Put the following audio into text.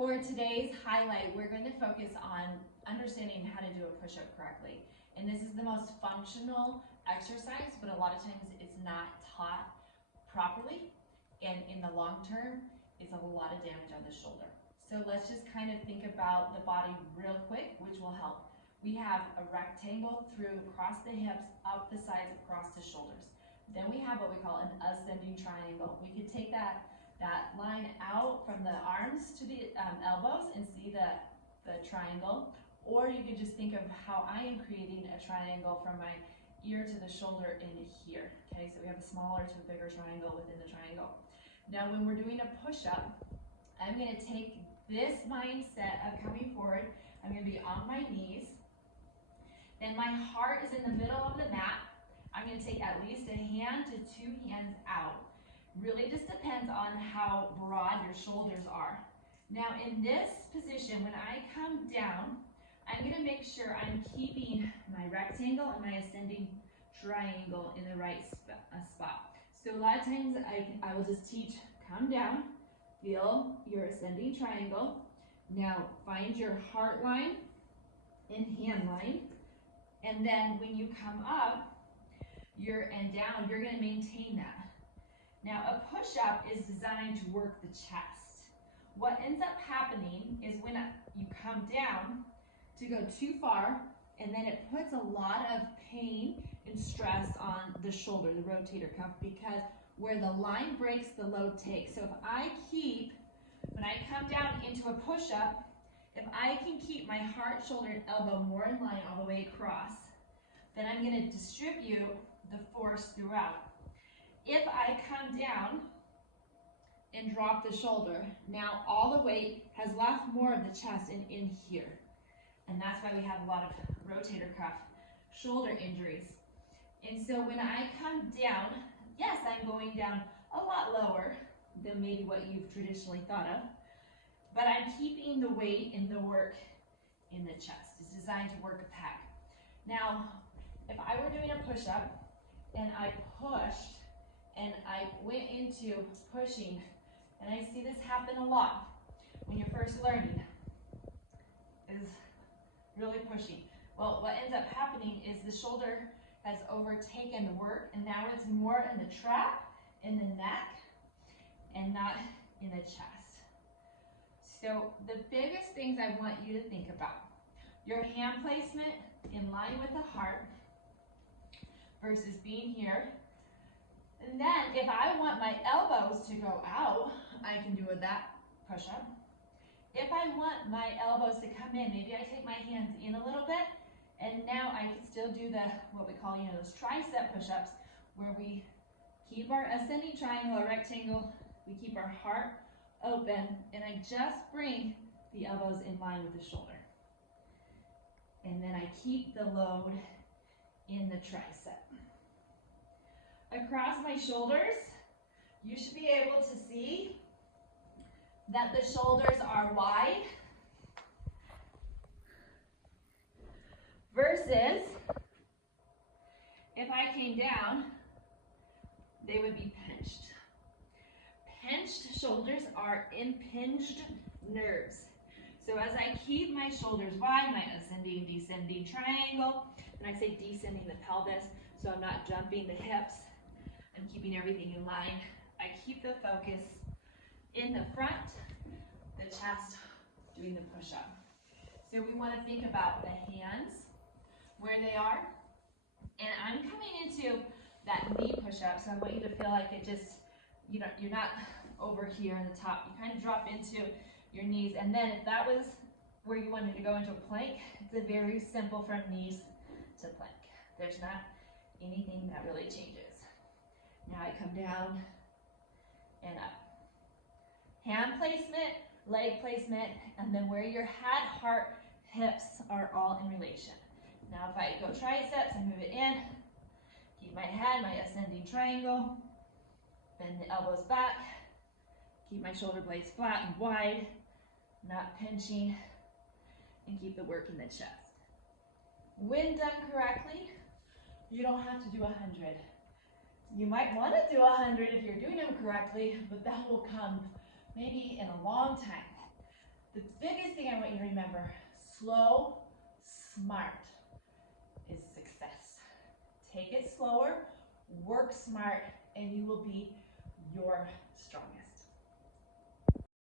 For today's highlight, we're going to focus on understanding how to do a push-up correctly. And this is the most functional exercise, but a lot of times it's not taught properly. And in the long term, it's a lot of damage on the shoulder. So let's just kind of think about the body real quick, which will help. We have a rectangle through across the hips, up the sides, across the shoulders. Then we have what we call an ascending triangle. We could take that line out from the arms to the elbows and see the triangle, or you could just think of how I am creating a triangle from my ear to the shoulder in here. Okay, so we have a smaller to a bigger triangle within the triangle. Now when we're doing a push-up, I'm going to take this mindset of coming forward. I'm going to be on my knees. Then my heart is in the middle of the mat. I'm going to take at least a hand to 2 hands out. Really just depends on how broad your shoulders are. Now in this position, when I come down, I'm going to make sure I'm keeping my rectangle and my ascending triangle in the right spot. So a lot of times I will just teach, come down, feel your ascending triangle. Now find your heart line and hand line. And then when you come up, and down, you're going to maintain that. Now a push-up is designed to work the chest. What ends up happening is when you come down to go too far, and then it puts a lot of pain and stress on the shoulder, the rotator cuff, because where the line breaks, the load takes. So when I come down into a push-up, if I can keep my heart, shoulder, and elbow more in line all the way across, then I'm going to distribute the force throughout. If I come down and drop the shoulder, now all the weight has left more of the chest and in here. And that's why we have a lot of rotator cuff shoulder injuries. And so when I come down, yes, I'm going down a lot lower than maybe what you've traditionally thought of, but I'm keeping the weight and the work in the chest. It's designed to work a pack. Now, if I were doing a push-up and I pushed and I went into pushing, and I see this happen a lot when you're first learning, is really pushing. Well, what ends up happening is the shoulder has overtaken the work, and now it's more in the trap, in the neck, and not in the chest. So the biggest things I want you to think about, your hand placement in line with the heart versus being here. And then if I want my elbows to go out, I can do that push-up. If I want my elbows to come in, maybe I take my hands in a little bit, and now I can still do what we call, those tricep push-ups, where we keep our ascending triangle or rectangle, we keep our heart open, and I just bring the elbows in line with the shoulder. And then I keep the load in the tricep. Across my shoulders, you should be able to see that the shoulders are wide versus if I came down, they would be pinched. Pinched shoulders are impinged nerves. So as I keep my shoulders wide, my ascending, descending triangle, and I say descending the pelvis, so I'm not jumping the hips, I'm keeping everything in line. I keep the focus in the front, the chest, doing the push-up. So we want to think about the hands, where they are, and I'm coming into that knee push-up, so I want you to feel like it just, you're not over here in the top. You kind of drop into your knees, and then if that was where you wanted to go into a plank, it's a very simple from knees to plank. There's not anything that really changes. Now I come down and up. Hand placement, leg placement, and then where your head, heart, hips are all in relation. Now if I go triceps, I move it in, keep my head, my ascending triangle, bend the elbows back, keep my shoulder blades flat and wide, not pinching, and keep the work in the chest. When done correctly, you don't have to do 100. You might want to do 100 if you're doing them correctly, but that will come maybe in a long time. The biggest thing I want you to remember, slow, smart is success. Take it slower, work smart, and you will be your strongest.